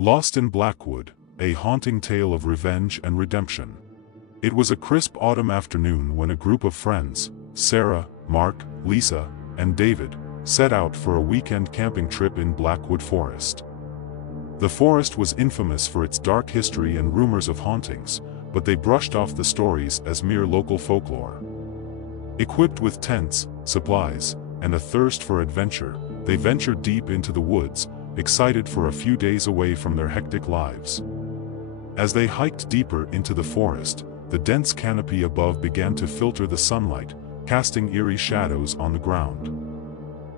Lost in Blackwood, a haunting tale of revenge and redemption. It was a crisp autumn afternoon when a group of friends, Sarah, Mark, Lisa, and David, set out for a weekend camping trip in Blackwood Forest. The forest was infamous for its dark history and rumors of hauntings, but they brushed off the stories as mere local folklore. Equipped with tents, supplies, and a thirst for adventure, they ventured deep into the woods, excited for a few days away from their hectic lives. As they hiked deeper into the forest, the dense canopy above began to filter the sunlight, casting eerie shadows on the ground.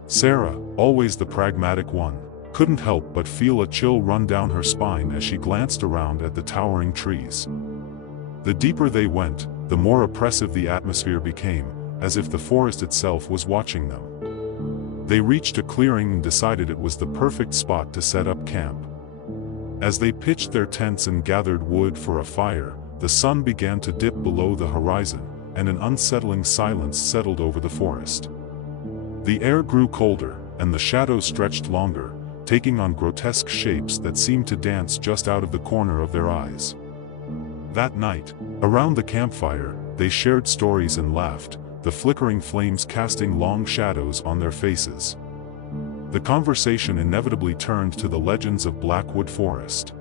Sarah, always the pragmatic one, couldn't help but feel a chill run down her spine as she glanced around at the towering trees. The deeper they went, the more oppressive the atmosphere became, as if the forest itself was watching them. They reached a clearing and decided it was the perfect spot to set up camp. As they pitched their tents and gathered wood for a fire, the sun began to dip below the horizon, and an unsettling silence settled over the forest. The air grew colder, and the shadows stretched longer, taking on grotesque shapes that seemed to dance just out of the corner of their eyes. That night, around the campfire, they shared stories and laughed, the flickering flames casting long shadows on their faces. The conversation inevitably turned to the legends of Blackwood Forest.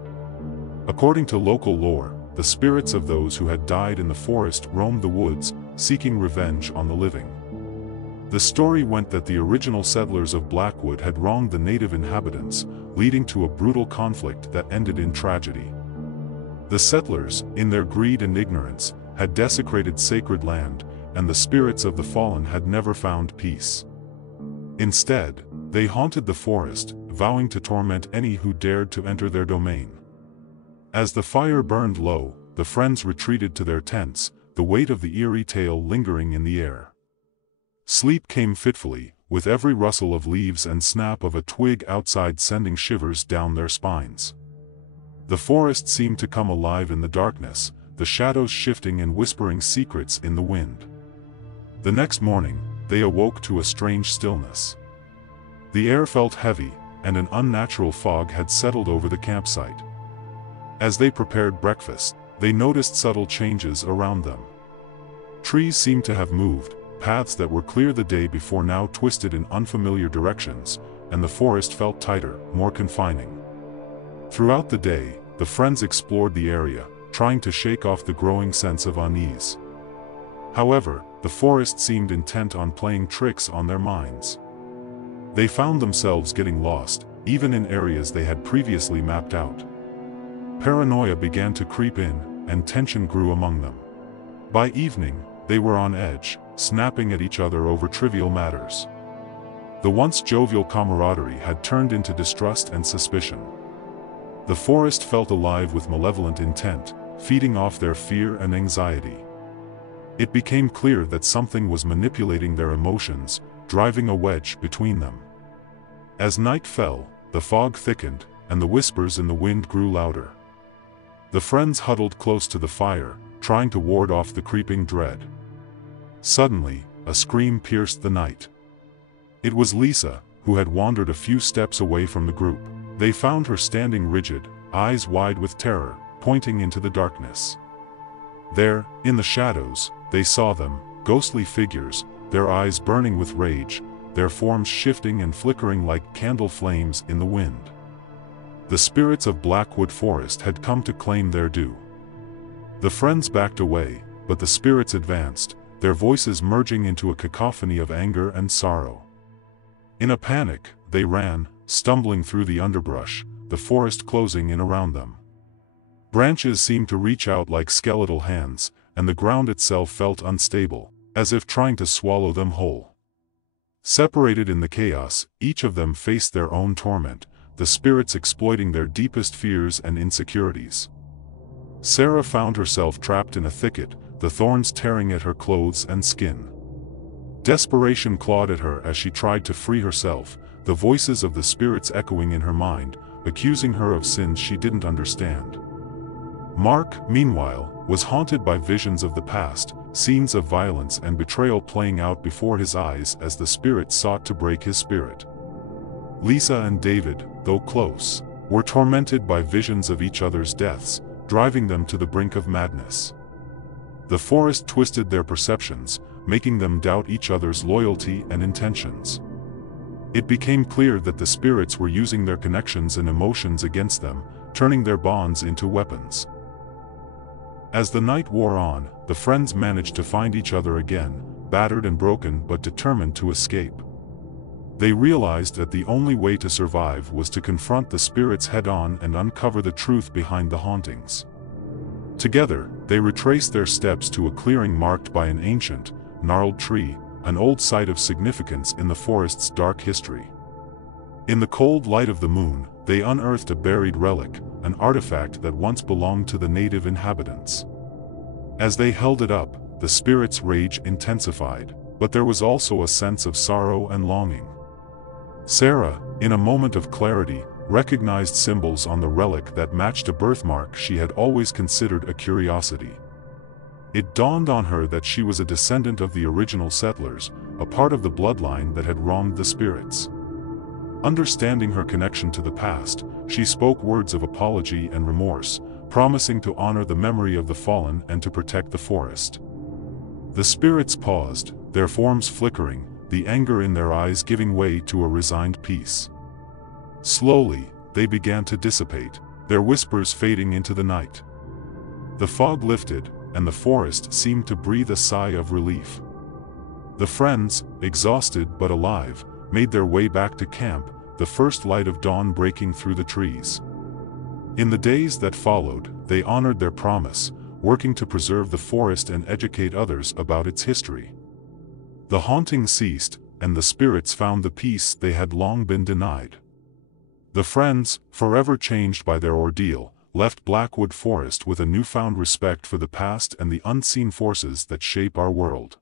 According to local lore, the spirits of those who had died in the forest roamed the woods, seeking revenge on the living. The story went that the original settlers of Blackwood had wronged the native inhabitants, leading to a brutal conflict that ended in tragedy. The settlers, in their greed and ignorance, had desecrated sacred land, and the spirits of the fallen had never found peace. Instead, they haunted the forest, vowing to torment any who dared to enter their domain. As the fire burned low, the friends retreated to their tents, the weight of the eerie tale lingering in the air. Sleep came fitfully, with every rustle of leaves and snap of a twig outside sending shivers down their spines. The forest seemed to come alive in the darkness, the shadows shifting and whispering secrets in the wind. The next morning, they awoke to a strange stillness. The air felt heavy, and an unnatural fog had settled over the campsite. As they prepared breakfast, they noticed subtle changes around them. Trees seemed to have moved, paths that were clear the day before now twisted in unfamiliar directions, and the forest felt tighter, more confining. Throughout the day, the friends explored the area, trying to shake off the growing sense of unease. However, the forest seemed intent on playing tricks on their minds. They found themselves getting lost, even in areas they had previously mapped out. Paranoia began to creep in, and tension grew among them. By evening, they were on edge, snapping at each other over trivial matters. The once jovial camaraderie had turned into distrust and suspicion. The forest felt alive with malevolent intent, feeding off their fear and anxiety. It became clear that something was manipulating their emotions, driving a wedge between them. As night fell, the fog thickened, and the whispers in the wind grew louder. The friends huddled close to the fire, trying to ward off the creeping dread. Suddenly, a scream pierced the night. It was Lisa, who had wandered a few steps away from the group. They found her standing rigid, eyes wide with terror, pointing into the darkness. There, in the shadows, they saw them, ghostly figures, their eyes burning with rage, their forms shifting and flickering like candle flames in the wind. The spirits of Blackwood Forest had come to claim their due. The friends backed away, but the spirits advanced, their voices merging into a cacophony of anger and sorrow. In a panic, they ran, stumbling through the underbrush, the forest closing in around them. Branches seemed to reach out like skeletal hands, and the ground itself felt unstable, as if trying to swallow them whole. Separated in the chaos, each of them faced their own torment, the spirits exploiting their deepest fears and insecurities. Sarah found herself trapped in a thicket, the thorns tearing at her clothes and skin. Desperation clawed at her as she tried to free herself, the voices of the spirits echoing in her mind, accusing her of sins she didn't understand. Mark, meanwhile, was haunted by visions of the past, scenes of violence and betrayal playing out before his eyes as the spirits sought to break his spirit. Lisa and David, though close, were tormented by visions of each other's deaths, driving them to the brink of madness. The forest twisted their perceptions, making them doubt each other's loyalty and intentions. It became clear that the spirits were using their connections and emotions against them, turning their bonds into weapons. As the night wore on, the friends managed to find each other again, battered and broken but determined to escape. They realized that the only way to survive was to confront the spirits head-on and uncover the truth behind the hauntings. Together, they retraced their steps to a clearing marked by an ancient, gnarled tree, an old site of significance in the forest's dark history. In the cold light of the moon, they unearthed a buried relic, an artifact that once belonged to the native inhabitants. As they held it up, the spirit's rage intensified, but there was also a sense of sorrow and longing. Sarah, in a moment of clarity, recognized symbols on the relic that matched a birthmark she had always considered a curiosity. It dawned on her that she was a descendant of the original settlers, a part of the bloodline that had wronged the spirits. Understanding her connection to the past, she spoke words of apology and remorse, promising to honor the memory of the fallen and to protect the forest. The spirits paused, their forms flickering, the anger in their eyes giving way to a resigned peace. Slowly, they began to dissipate, their whispers fading into the night. The fog lifted, and the forest seemed to breathe a sigh of relief. The friends, exhausted but alive, made their way back to camp, the first light of dawn breaking through the trees. In the days that followed, they honored their promise, working to preserve the forest and educate others about its history. The haunting ceased, and the spirits found the peace they had long been denied. The friends, forever changed by their ordeal, left Blackwood Forest with a newfound respect for the past and the unseen forces that shape our world.